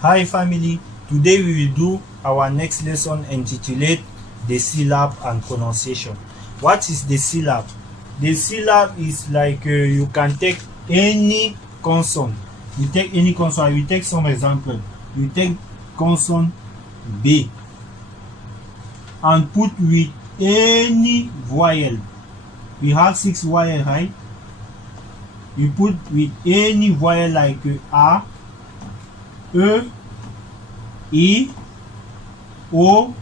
Hi family, today we will do our next lesson intituled the syllab and pronunciation. What is the syllab? The syllab is like you can take any consonant. You take any consonant. We take some example. You take consonant B and put with any vowel. We have 6 vowel, right? You put with any vowel like A, E, I, O,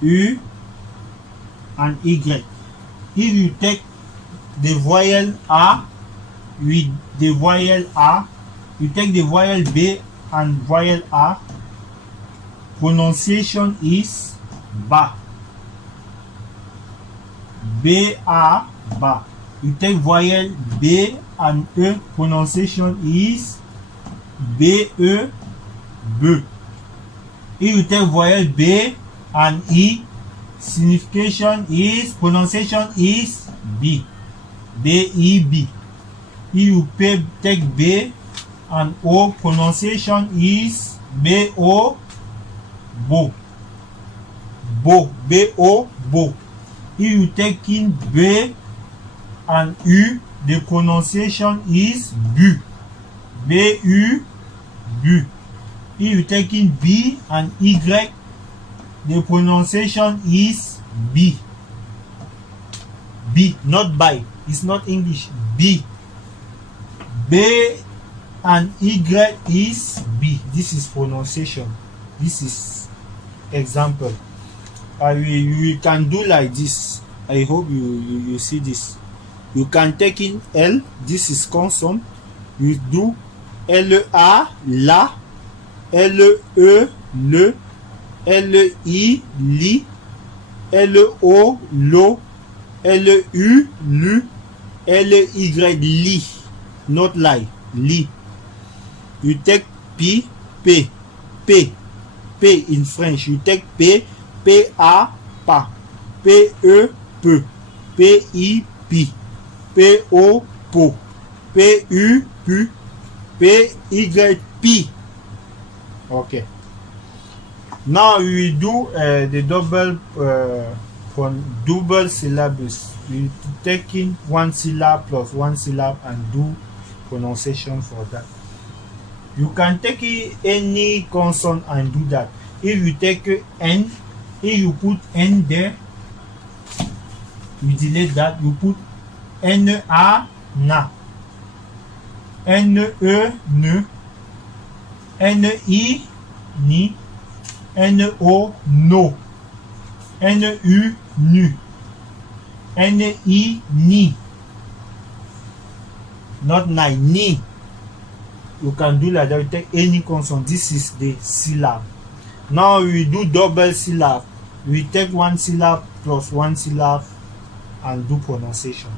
U, and Y. If you take the vowel A with the vowel A, you take the vowel B and vowel A, pronunciation is ba. B-A, ba. You take vowel B and E, pronunciation is B-E, B. If you take vowel B and E, signification is, pronunciation is B. B-E-B. If you take B and O, pronunciation is B-O, Bo. Bo. B-O, Bo. If you take in B and U, the pronunciation is Bu. B-U, Bu. If you take in B and Y, the pronunciation is B. B, not by. It's not English. B. B and Y is B. This is pronunciation. This is example. You can do like this. I hope you see this. You can take in L. This is consonant. You do L-A, la. L-E, le. L-I, li. L-O, lo. L-U, lu. L-Y, li. Not lie, li. You take P, P, P, P in French. You take P, P-A, pa. P-E, peu. P-I, pi. P-O, po. P-U, pu. P-Y, pi. Okay. Now we do the double syllabus. We take in one syllable plus one syllable and do pronunciation for that. You can take any consonant and do that. If you take N, if you put N there, you delete that, you put N-A, na. N-E, ne. N-I, ni. N-O, no. N-U, nu. N-I, ni. Not nine, ni. You can do like that. You take any consonant. This is the syllable. Now we do double syllable. We take one syllable plus one syllable and do pronunciation.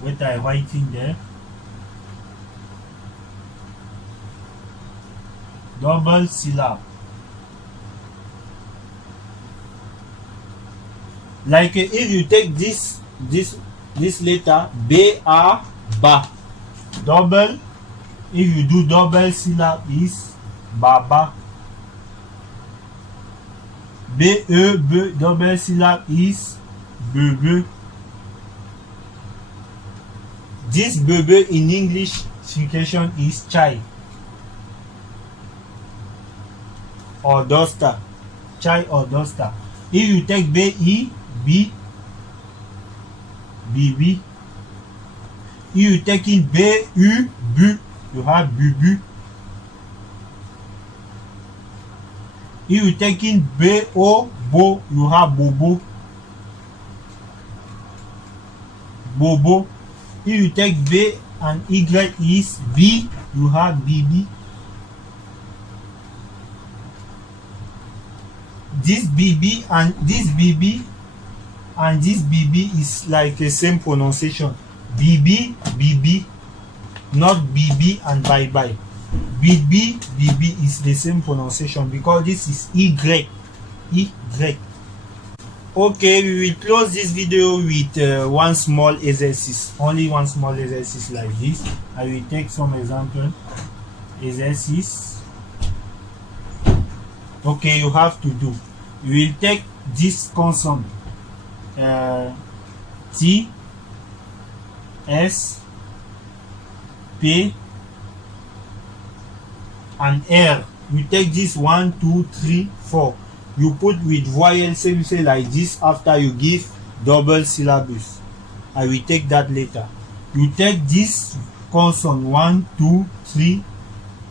What I writing there? Double syllable. Like if you take this letter B-A, ba. Double. If you do double syllable is baba. B-E, B, double syllable is bebe. This bebe in English signification is child or duster. Child or duster. If you take B-E, B, BB. If you take in B-U, bu, you have bubu. If you take in B-O, bo, you have bobo. Bobo. If you take B and Y is B, you have BB. This BB and this BB and this BB is like the same pronunciation. BB, BB, not BB and bye bye. BB, BB is the same pronunciation because this is Y. Y. Okay, we will close this video with one small exercise, only one small exercise like this. I will take some example exercise. Okay, you have to do, you will take this constant T, S, P and R. You take this 1 2 3 4, you put with voyelle, say like this, after you give double syllabus. I will take that later. You take this consonant 1 2 3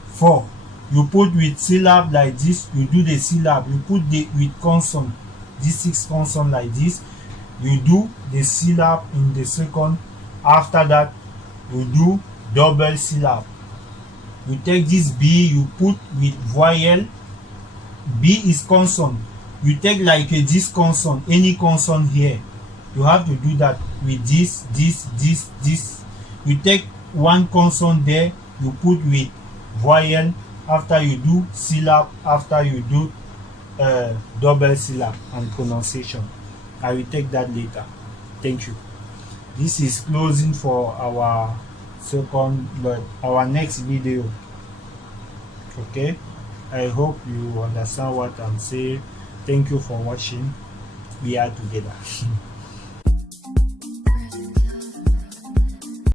4, you put with syllab like this, you do the syllab, you put the with consonant, this 6 consonant like this, you do the syllab in the second. After that you do double syllab. You take this B, you put with voyelle, B is consonant, you take like this consonant, any consonant here, you have to do that with this. You take one consonant there, you put with voyelle, after you do syllab, after you do double syllab and pronunciation. I will take that later. Thank you. This is closing for our second, but our next video. Okay, I hope you understand what I'm saying. Thank you for watching. We are together.